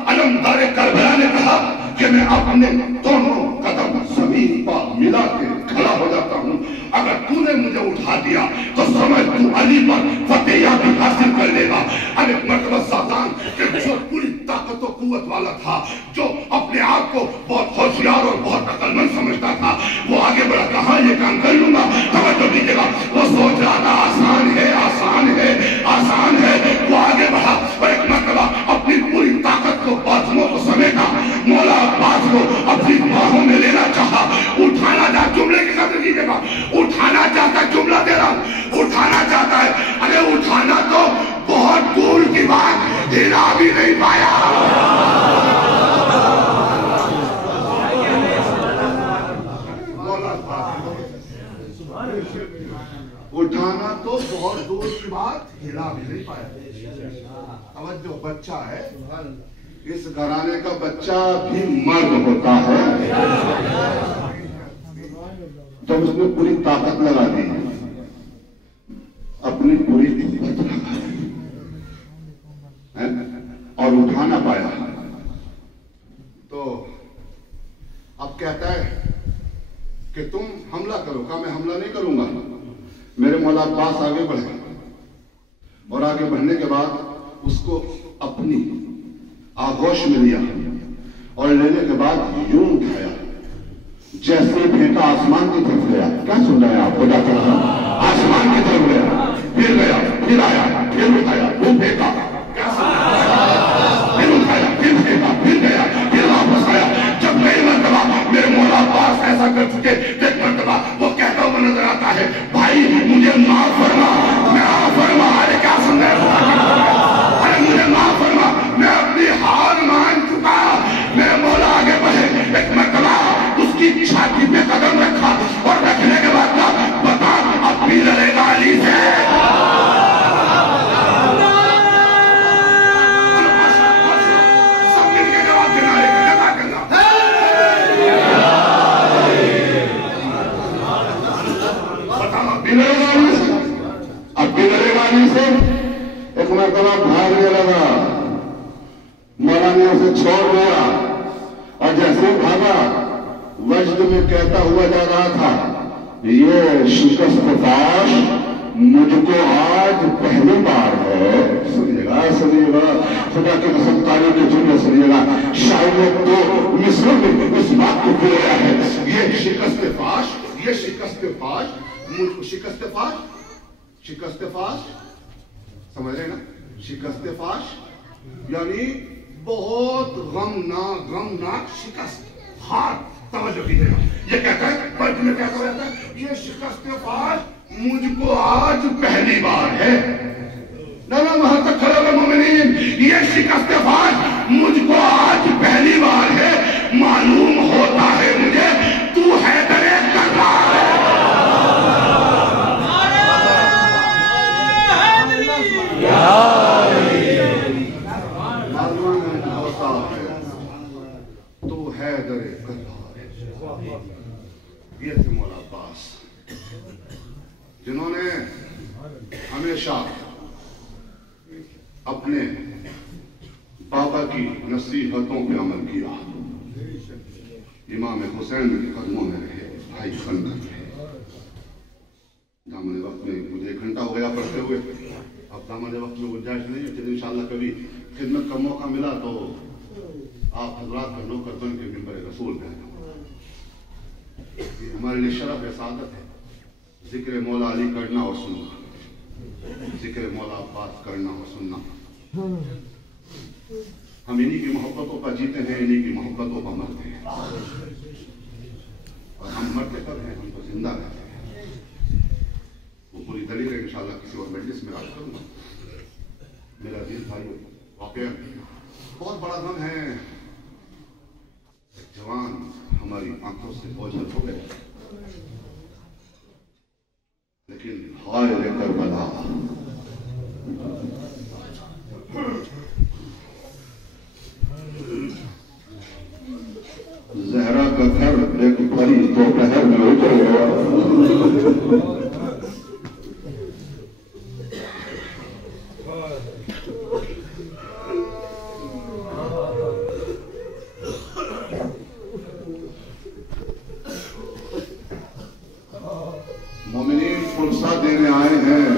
علمدار کربلا نے کہا کہ میں اپنے دونوں قدم زمین پر ملا کے کھڑا ہو جاتا ہوں. اگر تو نے مجھے اٹھا دیا تو سمجھ تو علی پر فتح یابی حاصل کر لے گا. اب ایک مرتبہ ساتان کہ جو پوری طاقت و قوت والا تھا, جو اپنے آپ کو بہت ہوشیار اور بہت عقل مند سمجھتا تھا, وہ آگے بڑھا. کہاں یہ کام کر لوں گا. توجہ دیجیے گا. وہ سوچ رہا تھا آسان ہے آسان ہے آسان ہے. وہ آگے بڑھا اور ایک مرتبہ اپنی پوری طاقت کو بازوؤں کو سمیٹا. مولا عباس کو اپنی باہوں میں لینا چاہا. اٹھانا چاہتا, جملے کی قدر کیجیے گا, اٹھانا چاہتا, جملہ دے رہا ہوں, اٹھانا چاہتا ہے. ارے اٹھانا تو بہت دور کی بات, ہلا بھی نہیں پایا. اٹھانا تو بہت دور کی بات, ہلا بھی نہیں پایا. توجہ, بچہ ہے, اس گھرانے کا بچہ بھی مرد ہوتا ہے. جب اس نے پوری طاقت لگا دی, اپنی پوری طاقت لگا دی اور اٹھا نہ پایا, تو اب کہتا ہے کہ تم حملہ کرو. کہا میں حملہ نہیں کروں گا. میرے مولا عباس آگے بڑھے اور آگے بڑھنے کے بعد اس کو اپنی آغوش میں لیا اور لینے کے بعد یوں اٹھایا جیسے پھینکا آسمان کی طرف گیا. کیا سن رہے ہیں آپ؟ خدا کرنا آسمان کی طرف گیا, پھر آیا, پھر اٹھایا, پھر پھینکا. کیا سن رہے ہیں؟ پھر اٹھایا, پھر پھینکا, پھر گیا, پھر واپس آیا. جب کئی مرتبہ میرے مولا عباس ایسا کر چکے, ایک مرتبہ وہ کہتا ہوا نظر آتا ہے بھائی مجھے معاف فرما. میں معاف فرما. ارے کیا سن رہے ہیں؟ ارے مجھے معاف فرما, میں اپنی ہار مان چکا. میرے مولا آگے بڑھے, ایک مرتبہ اس کی چھاتی پہ قدم رکھا اور رکھنے کے بعد کہا بتا اب بھی لڑے گا علی سے. سب مل کے جواب دینا ہے, لگا کرنا. بتا اب بھی لڑے گا علی سے, اب بھی لڑے گا علی سے. ایک مرتبہ بھاگنے لگا, مولا نے اسے چھوڑ دیا اور جیسے بھاگا وجد میں کہتا ہوا جا رہا تھا یہ شکست فاش مجھ کو آج پہلی بار ہے. سنیے گا, سنیے گا, خدا کی قسم تعلیم کے جملے سنیے گا. شاید نے تو مصر میں اس بات کو بلایا ہے یہ شکست فاش, یہ شکست فاش, شکست فاش, شکست فاش سمجھ رہے نا. شکست فاش یعنی بہت غمناک شکست, ہار. توجہ کیجیے گا. یہ کہتا ہے برد میں کہتا رہتا ہے یہ شکست فاش مجھ کو آج پہلی بار ہے. نہ وہاں تک کھڑے ہوئے مومنین, یہ شکست فاش مجھ کو آج پہلی بار ہے. معلوم ہوتا ہے مجھے تو حیدر کرار ہے. یہ تھے مولا عباس، جنہوں نے ہمیشہ اپنے بابا کی نصیحتوں پہ عمل کیا۔ امام حسین کے قدموں میں رہے، بھائی خندق رہے۔ دامن وقت میں مجھے 1 گھنٹہ ہو گیا پڑھتے ہوئے، اب دامن وقت میں گنجائش نہیں ہے کہ انشاءاللہ کبھی خدمت کا موقع ملا تو آپ حضرات کا نوکر بن کے منبر رسول پہ آ جاؤں۔ یہ ہمارے لیے شرف ہے، سعادت ہے، ذکر مولا علی کرنا اور سننا، ذکر مولا عباس کرنا اور سننا۔ ہم انہی کی محبتوں پر جیتے ہیں، انہی کی محبتوں پر مرتے ہیں، اور ہم مرتے کب ہیں؟ ہم تو زندہ رہتے ہیں۔ وہ پوری دلیل ہے انشاءاللہ کسی اور مجلس میں عرض کروں گا۔ میرا عزیز بھائیو، واقعہ بہت بڑا غم ہے، جوان ہماری آنکھوں سے اوجھل ہو گئے، لیکن ہائے کربلا، زہرا کا گھر ایک بڑی دوپہر میں اجڑ گیا۔ مومنین فرصت دینے آئے ہیں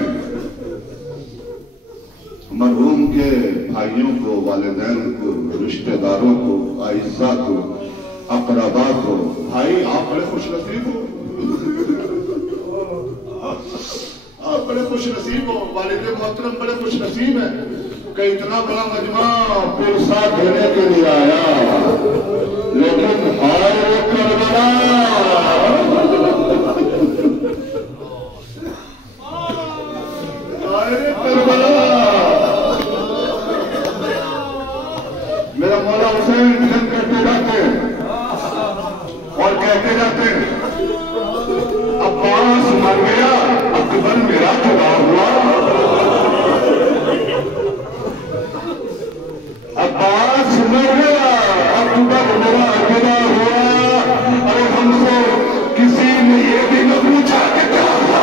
مرحوم کے بھائیوں کو، والدین کو، رشتہ داروں کو، اعزاء کو، اقربا کو۔ بھائی آپ بڑے خوش نصیب ہو، آپ بڑے خوش نصیب ہو، والد محترم بڑے خوش نصیب ہیں کہ اتنا بڑا مجمع پرسا دینے کے لیے آیا، لیکن ہائے کربلا، ہائے کربلا۔ میرا مولا حسین دن کرتے جاتے اور کہتے جاتے عباس مر گیا، اکبر میرا خدا ہوا، عباس مر گیا، اکبر میرا خدا ہوا۔ ارے ہم سے کسی نے یہ بھی نہ پوچھا کہ کیا ہوا۔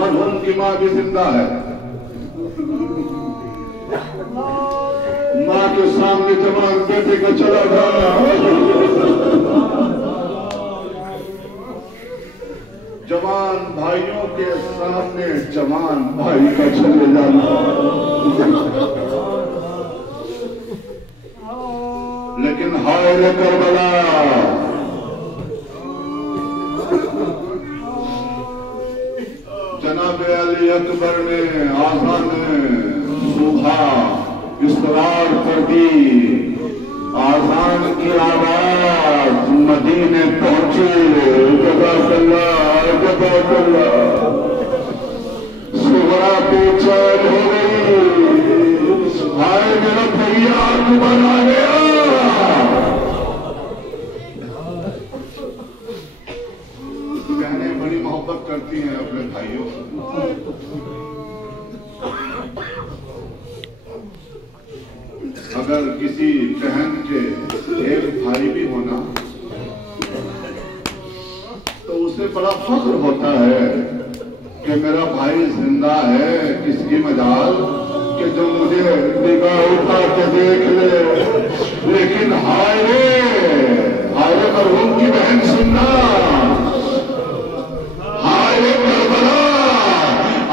مرحوم کی ماں بھی زندہ ہے، ماں کے سامنے جوان بیٹے کا چلا جانا، جوان بھائیوں کے سامنے جوان بھائی کا چلے جانا، لیکن ہائے کربلا، جناب علی اکبر نے آذان صبح اصرار کر دی، آذان کی آواز مدینے پہنچے، جزاک اللہ جزاک اللہ، صبح بے چین ہو گئی، ہائے میرا بھیا اکبر آ گیا۔ بہنیں بڑی محبت کرتی ہیں اپنے بھائیوں، اگر کسی بہن کے ایک بھائی بھی ہونا تو اسے بڑا فخر ہوتا ہے کہ میرا بھائی زندہ ہے، کس کی مجال کہ جو مجھے نگاہ اٹھا کے دیکھ لے، لیکن ہائے مرحوم کی بہن سننا، ہائے کربلا،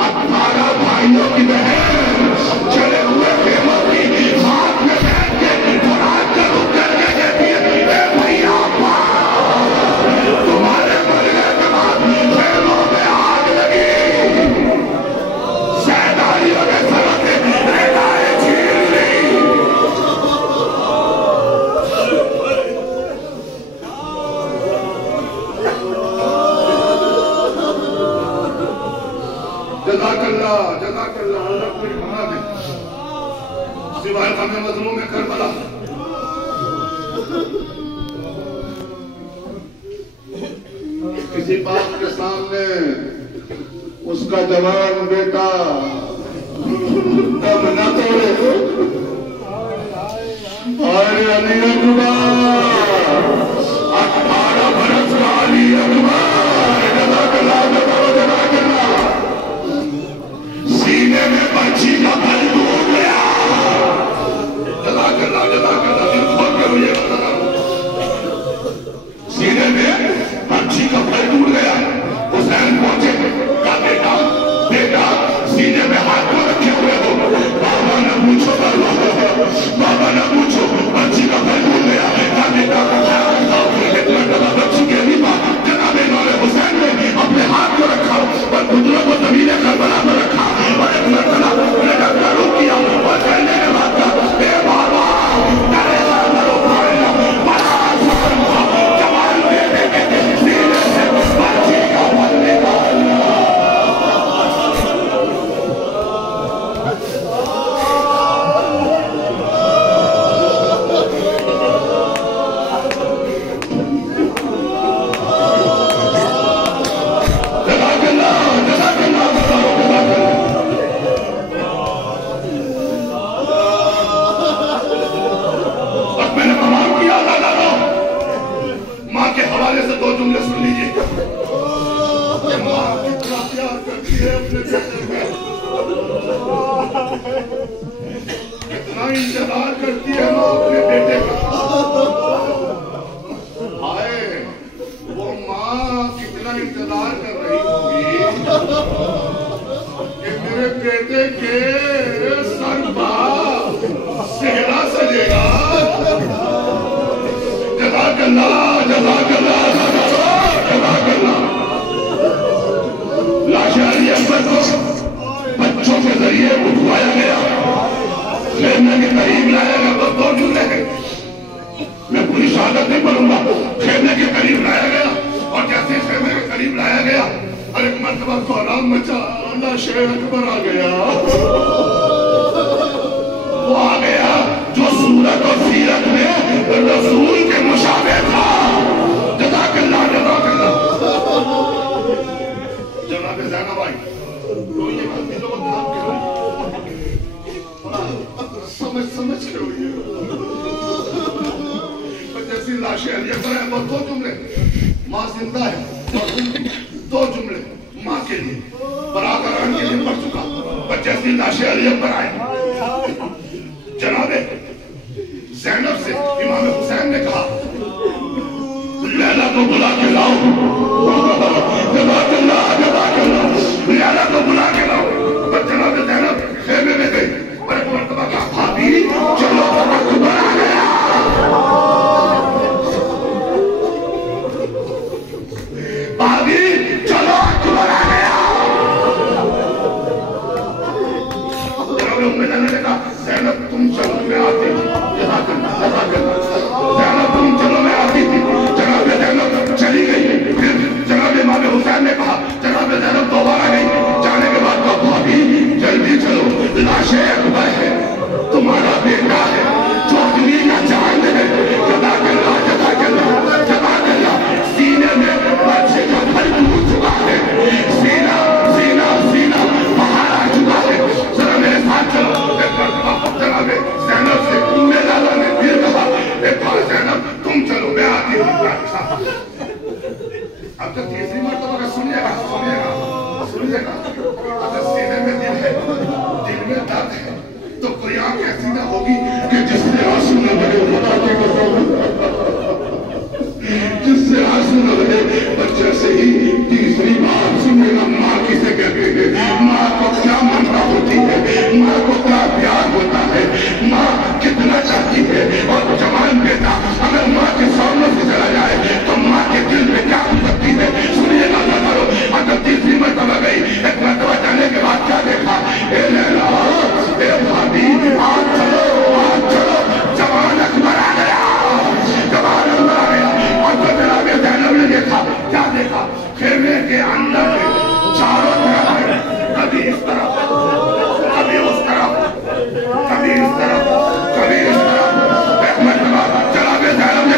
18 بھائیوں کی بہن چلے ہوئے قیمت کی ہاتھ میں بیٹھ کے قرآن کا رخ کر کے کہتی ہے، اے بھیا تمہارے مرنے کے بعد پھیلوں میں آگ لگی، سیداریوں نے سروں سے ردائیں چھین لی۔ جزاک اللہ جزاک اللہ، اللہ کوئی بنا دے سوائے غم مظلوم کربلا۔ کسی باپ کے سامنے اس کا جوان بیٹا دم نہ توڑے. علی اکبر 18 برس کا علی اکبر جزاک اللہ جزاک اللہ. سینے میں پنچھی کا پھل ٹوٹ گیا. جزاک اللہ جزاک اللہ. دل کھول کے مجھے بتا. سینے میں پنچھی کا پھل ٹوٹ گیا. حسین پہنچے. کہا بیٹا بیٹا سینے میں ہاتھ کو رکھے ہوئے ہو. بابا نہ پوچھو بابا نہ پوچھو پنچھی کا پھل ٹوٹ گیا. کہا بیٹا بچی کے بھی جناب امام حسین نے اپنے ہاتھ کو رکھا اور گجروں کو زمین کربلا پر رکھا اور ایک مرتبہ روک کیا اور کہنے کے بعد کہا اے بابا تیرے سامنے بڑا جوان بیٹے کے سینے سے پنچھی کا پھل نکالنا. کتنا انتظار کرتی ہے ماں اپنے بیٹے کا. ہائے وہ ماں کتنا انتظار کر رہی ہوگی کہ میرے بیٹے کے سر پر صحرا سجے گا. جزاک اللہ جزاک اللہ جزاک اللہ. لاش علی اکبر کو بچوں کے ذریعے اٹھوایا گیا. خیمے کے قریب لایا گیا. بس 2 جملے ہیں میں پوری شہادت نہیں پڑھوں گا. خیمے کے قریب لایا گیا اور جیسے خیمے کے قریب لایا گیا اور ایک مرتبہ کوہرام مچا. لاش اکبر آ گیا. وہ آ گیا جو صورت اور سیرت میں رسول کے مشابہ تھا. جزاک اللہ جزاک اللہ. جناب زینب آئی روئیے گا. دلوں کو تھام کے روئیے. سمجھ کے روئیے. جیسی لاش علی اکبر ہے وہ 2 جملے. ماں زندہ ہے. 2 جملے ماں کے لیے برادران کے لیے پڑھ چکا. پر جیسی لاش علی اکبر آئے جناب زینب سے امام حسین نے کہا لیلا کو بلا کے لاؤ. جزاک اللہ جزاک اللہ. لیلا کو بلا کے لاؤ. پر جناب زینب خیمے میں گئی اور ایک مرتبہ کہا بھابی چلو اکبر آ گیا. بھابی چلو اکبر آ گیا. جناب ام نے کہا زینب تم چلو میں آتی تھی. جزاک اللہ جزاک اللہ. زینب تم چلو میں آتی تھی. جناب زینب چلی گئی. پھر جناب امام حسین نے کہا جناب زینب دوبارہ گئی. جانے کے بعد کہا بھابی جلدی چلو لاش اکبر ہے تمہارا بیٹا ہے جو اگلی کا چاند ہے. جزاک اللہ جزاک اللہ جزاک اللہ. سینے میں بچے کا پھل ٹوٹ چکا ہے. سینہ سینہ سینہ باہر آ چکا ہے. ذرا میرے ساتھ چلو. ایک مرتبہ جناب زینب سے لالا نے پھر کہا ایک بار زینب تم چلو میں آتی ہوں. اب تو تیسری مرتبہ کا سنیے گا سنیے گا. اگر سینے میں دل ہے دل میں درد ہے تو کوئی آنکھ ایسی نہ ہوگی کہ جس سے آنسو نہ بہے. خدا کی قسم جس سے آنسو نہ بہے. بچے سے ہی تیسری بار سنے گا ماں کسے کہتے ہیں. ماں کو کیا ممتا ہوتی ہے. ماں کو کیا پیار ہوتا ہے. ماں کتنا چاہتی ہے. اور جوان بیٹا اگر ماں کے سامنے سے چلا جائے تو ماں کے دل میں کیا ہو سکتی ہے. سنیے گا نہ کرو. اگر تیسری مرتبہ گئی ایک مرتبہ جانے کے بعد کیا دیکھا. اے لیلا اے بھابی آج چلو جوان اکبر آ گیا. جوان اکبر آ گیا. اور تو جناب زینب نے دیکھا. کیا دیکھا. خیمے کے اندر چاروں طرف کبھی اس طرف کبھی اس طرف کبھی اس طرف کبھی اس طرف. ایک مرتبہ جناب زینب نے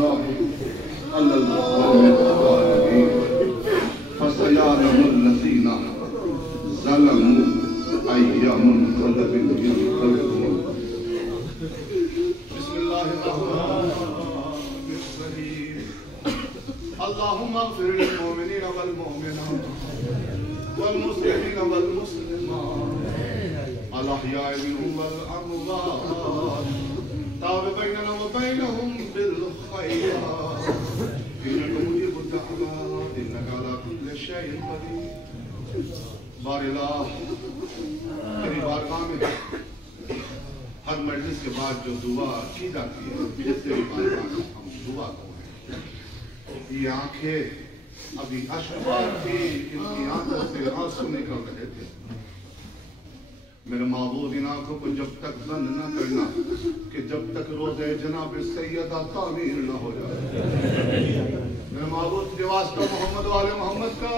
على الظالمين فسيعلم الذين ظلموا أي منقلب ينقلبون. بسم الله الرحمن الرحيم. اللهم اغفر للمؤمنين والمؤمنات والمسلمين والمسلمات الأحياء منهم والأموات تاب بيننا وبينهم بالخيرات إنك مجيب الدعوات إنك على كل شيء قدير. بار الہ تیری بارگاہ میں ہر مجلس کے بعد جو دعا کی جاتی ہے جس تیری بارگاہ میں ہم دعا کو ہیں. یہ آنکھیں ابھی اشکبار تھی، ان کی آنکھوں سے آنسو نکل رہے تھے. میرے معبود ان آنکھوں کو جب تک بند نہ کرنا کہ جب تک روزہ جناب سیدہ تعمیر نہ ہو جائے. میرے معبود کے واسطہ محمد و آل محمد کا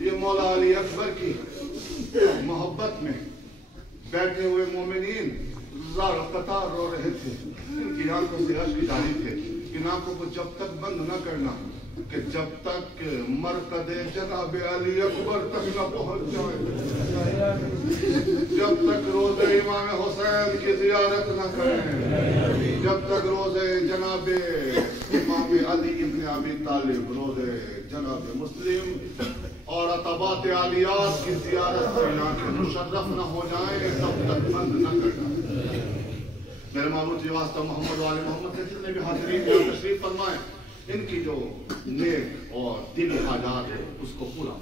یہ مولا علی اکبر کی محبت میں بیٹھے ہوئے مومنین زار قطار رو رہے تھے. ان کی آنکھوں سے اشک جاری تھے. ان آنکھوں کو جب تک بند نہ کرنا کہ جب تک مرقد جناب علی اکبر تک نہ پہنچ جائے، جب تک روزہ امام حسین کی زیارت نہ کریں، جب تک روزہ جناب امام علی ابن ابی طالب، روزہ جناب مسلم اور عتبات عالیات کی زیارت سے آنکھیں مشرف نہ ہو جائیں، تب تک بند نہ کرنا. میرے معبود کے واسطہ محمد و آل محمد کے جتنے بھی حاضرین یہاں تشریف فرمائیں، ان کی جو نیک اور دلی حاجات ہے اس کو پورا.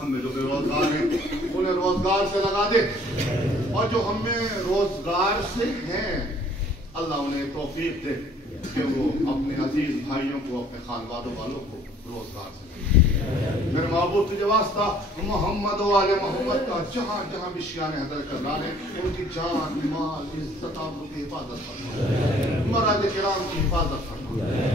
ہم میں جو بے روزگار ہیں انہیں روزگار سے لگا دے، اور جو ہم میں روزگار سے ہیں اللہ انہیں توفیق دے کہ وہ اپنے عزیز بھائیوں کو، اپنے خانوادوں والوں کو روزگار سے. میرے معبود تجھے واسطہ محمد و آل محمد کا جہاں جہاں بھی شیان حضرت کرنا ہے ان کی جان، مال، عزت آبرو کی حفاظت فرما، مراد کرام کی حفاظت فرما.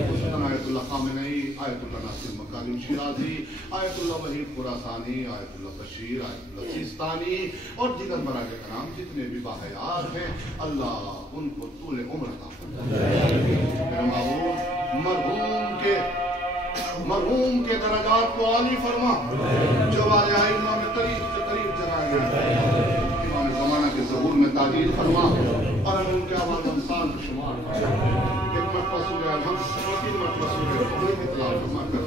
حسن آیت اللہ خامنئی، آیت اللہ ناصر مکارم شیرازی، آیت اللہ وحید خراسانی، آیت اللہ بشیر، آیت اللہ سیستانی اور دیگر مراد کرام جتنے بھی باحیات ہیں اللہ ان کو طول عمر عطا فرما. میرے معبود مرحوم کے درجات کو عالی فرما، جو والے ائمہ میں قریب سے قریب جگہ گئے، امام زمانہ کے ظہور میں تعدیل فرما اور ان کے آواز انسان شمار. ایک مرتبہ سورہ الحمد، تین مرتبہ سورہ الحمد کی تلاوت فرما کر